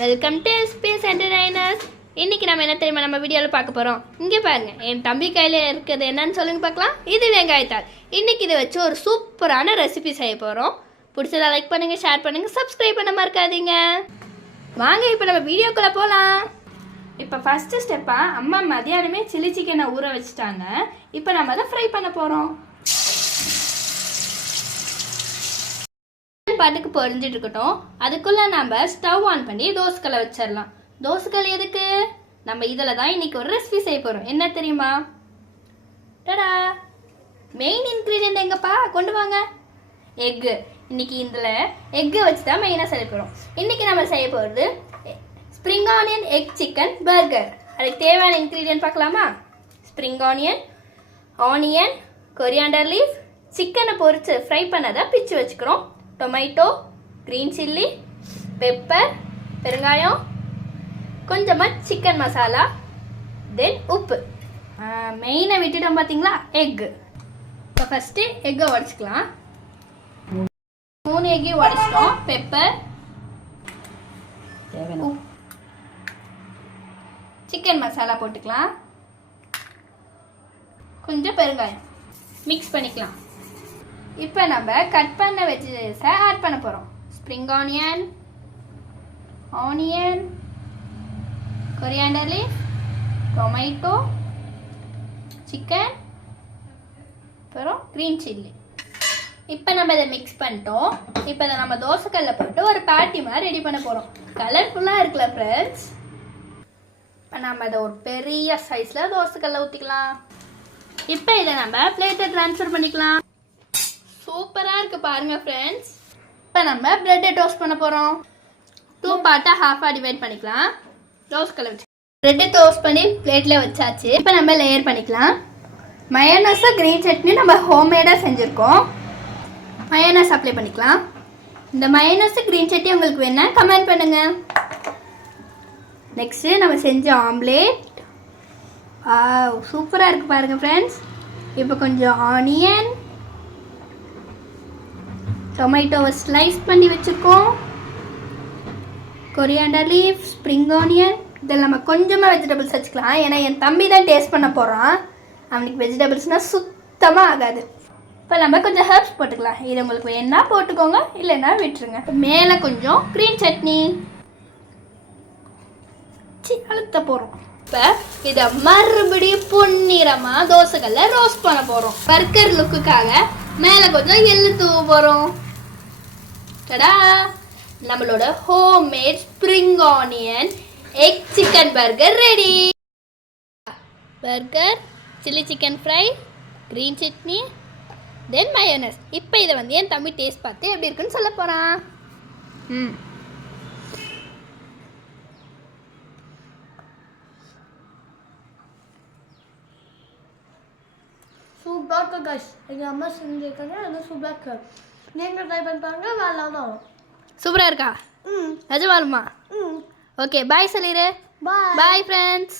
Welcome to space entertainers. இன்னைக்கு நம்ம என்ன தெரியுமா நம்ம வீடியோவில் பார்க்க போகிறோம். இங்கே பாருங்க, என் தம்பி கையில் இருக்கிறது என்னன்னு சொல்லுங்க பார்க்கலாம். இது வெங்காயத்தாள். இன்னைக்கு இதை வச்சு ஒரு சூப்பரான ரெசிபி செய்ய போகிறோம். பிடிச்சதா லைக் பண்ணுங்கள், ஷேர் பண்ணுங்கள், சப்ஸ்கிரைப் பண்ண மறக்காதீங்க. வாங்க இப்போ நம்ம வீடியோக்குள்ளே போகலாம். இப்போ ஃபஸ்ட்டு ஸ்டெப்பாக அம்மா மதியானமே சில்லி சிக்கனை ஊற வச்சுட்டாங்க. இப்போ நம்ம அதை ஃப்ரை பண்ண போகிறோம். பாட்டுக்கு பொரிஞ்சிட்டு இருக்கட்டும். அதுக்குள்ள நம்ம ஸ்டவ் ஆன் பண்ணி தோசைக்கல்லை வச்சிடலாம். தோசைக்கல் எதுக்கு? நம்ம இதில் தான் இன்னைக்கு ஒரு ரெசிபி செய்ய போகிறோம். என்ன தெரியுமா? டடா, மெயின் இன்க்ரீடியன்ட் எங்கப்பா கொண்டு வாங்க. எக்கு. இன்னைக்கு இதில் எக்கு வச்சு தான் மெயினாக செய்ய போகிறோம். இன்னைக்கு நம்ம செய்ய போகிறது spring onion egg chicken burger. அதுக்கு தேவையான இன்க்ரீடியன்ட் பார்க்கலாமா? Spring onion, onion, coriander leaf, சிக்கனை பொரித்து ஃப்ரை பண்ணதை பிச்சு வச்சுக்கிறோம். டொமேட்டோ, க்ரீன் சில்லி, பெப்பர், பெருங்காயம், கொஞ்சமாக சிக்கன் மசாலா, தென் உப்பு. மெயினை விட்டுட்டோம் பார்த்தீங்களா, எக்கு. இப்போ ஃபஸ்ட்டு எக்கை உடச்சிக்கலாம். 3 எக்கையும் உடச்சிட்டோம். பெப்பர், சிக்கன் மசாலா போட்டுக்கலாம். கொஞ்சம் பெருங்காயம் மிக்ஸ் பண்ணிக்கலாம். இப்போ நம்ம கட் பண்ண வெஜிடபிள்ஸை ஆட் பண்ண போகிறோம். Spring onion, onion, coriander leaf, tomato, chicken, அப்புறம் க்ரீன் சில்லி. இப்போ நம்ம இதை மிக்ஸ் பண்ணிட்டோம். இப்போ இதை நம்ம தோசைக்கல்ல போட்டு ஒரு பேட்டி மாதிரி ரெடி பண்ண போகிறோம். கலர்ஃபுல்லாக இருக்குல்ல ஃப்ரெண்ட்ஸ்? இப்போ நம்ம இதை ஒரு பெரிய சைஸில் தோசைக்கல்ல ஊற்றிக்கலாம். இப்போ இதை நம்ம பிளேட்டை ட்ரான்ஸ்ஃபர் பண்ணிக்கலாம். சூப்பராக இருக்குது பாருங்க ஃப்ரெண்ட்ஸ். இப்போ நம்ம ப்ரெட்டை டோஸ்ட் பண்ண போகிறோம். 2 பார்ட்டாக ஹாஃபாக டிவைட் பண்ணிக்கலாம். தோசைக்கல்ல வச்சு ப்ரெட்டை டோஸ்ட் பண்ணி பிளேட்டில் வச்சாச்சு. இப்போ நம்ம லேயர் பண்ணிக்கலாம். மயோனஸும் க்ரீன் சட்னி நம்ம ஹோம்மேடாக செஞ்சுருக்கோம். மயோனஸ் அப்ளை பண்ணிக்கலாம். இந்த மயோனஸு க்ரீன் சட்னி உங்களுக்கு வேணா கமெண்ட் பண்ணுங்கள். நெக்ஸ்ட்டு நம்ம செஞ்ச ஆம்லேட். சூப்பராக இருக்குது பாருங்கள் ஃப்ரெண்ட்ஸ். இப்போ கொஞ்சம் ஆனியன், டொமேட்டோவை ஸ்லைஸ் பண்ணி வச்சுருக்கோம். கொரியாண்டர் லீஃப், ஸ்ப்ரிங் ஆனியன், இதில் நம்ம கொஞ்சமாக வெஜிடபிள்ஸ் வச்சுக்கலாம். ஏன்னா என் தம்பி தான் டேஸ்ட் பண்ண போகிறான். அவனுக்கு வெஜிடபிள்ஸ்னால் சுத்தமாக ஆகாது. இப்போ நம்ம கொஞ்சம் ஹெர்ப்ஸ் போட்டுக்கலாம். இது உங்களுக்கு வேணா போட்டுக்கோங்க, இல்லைன்னா விட்டுருங்க. மேலே கொஞ்சம் க்ரீன் சட்னி அழுத்த போகிறோம். இப்போ இதை மறுபடியும் பொன்னிறமாக தோசைக்கல்ல ரோஸ்ட் பண்ண போகிறோம். பர்கர் லுக்குக்காக மேலே கொஞ்சம் எள்ளு தூவ போகிறோம். டடா, நம்மளோட homemade spring onion egg chicken burger ready. Burger, chilli chicken fry, green chutney, then mayonnaise. இப்போ இதை என் தம்பி டேஸ்ட் பார்த்து எப்படி இருக்குன்னு சொல்ல போகிறான். சூப்பராக இருக்குது கைஸ். எங்கள் அம்மா செஞ்சுருக்காங்க, அது சூப்பராக இருக்குது. நீங்கள் ட்ரை பண்ணிப்பாங்க, வேலை தான். சூப்பராக இருக்கா? நிஜமாலுமா? ஓகே, பாய் சொல்லிடு. Bye friends.